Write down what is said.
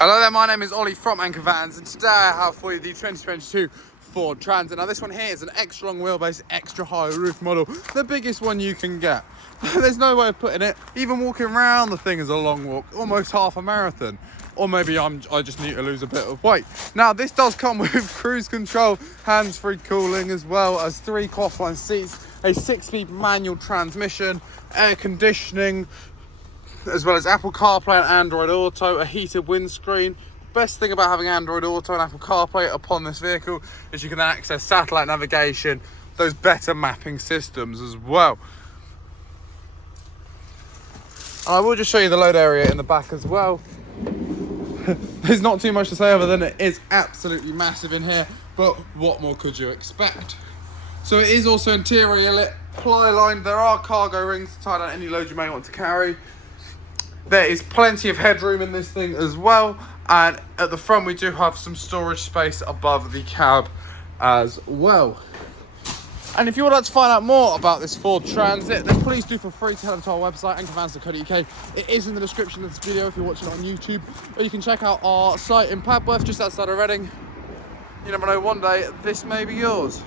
Hello there, my name is Ollie from Anchor Vans, and today I have for you the 2022 Ford Transit. Now this one here is an extra long wheelbase, extra high roof model, the biggest one you can get. There's no way of putting it. Even walking around the thing is a long walk, almost half a marathon. Or maybe I just need to lose a bit of weight. Now this does come with cruise control, hands-free cooling, as well as 3 cloth-line seats, a 6-speed manual transmission, air conditioning, as well as Apple CarPlay and Android Auto, a heated windscreen. Best thing about having Android Auto and Apple CarPlay upon this vehicle is you can then access satellite navigation, those better mapping systems as well. And I will just show you the load area in the back as well. There's not too much to say other than it is absolutely massive in here, but what more could you expect? So it is also interior lit, ply lined. There are cargo rings to tie down any load you may want to carry. There is plenty of headroom in this thing as well, and at the front we do have some storage space above the cab as well. And if you would like to find out more about this Ford Transit, then please do feel free to head over to our website, anchorvans.co.uk. It is in the description of this video if you're watching it on YouTube, or you can check out our site in Padworth, just outside of Reading. You never know, one day this may be yours.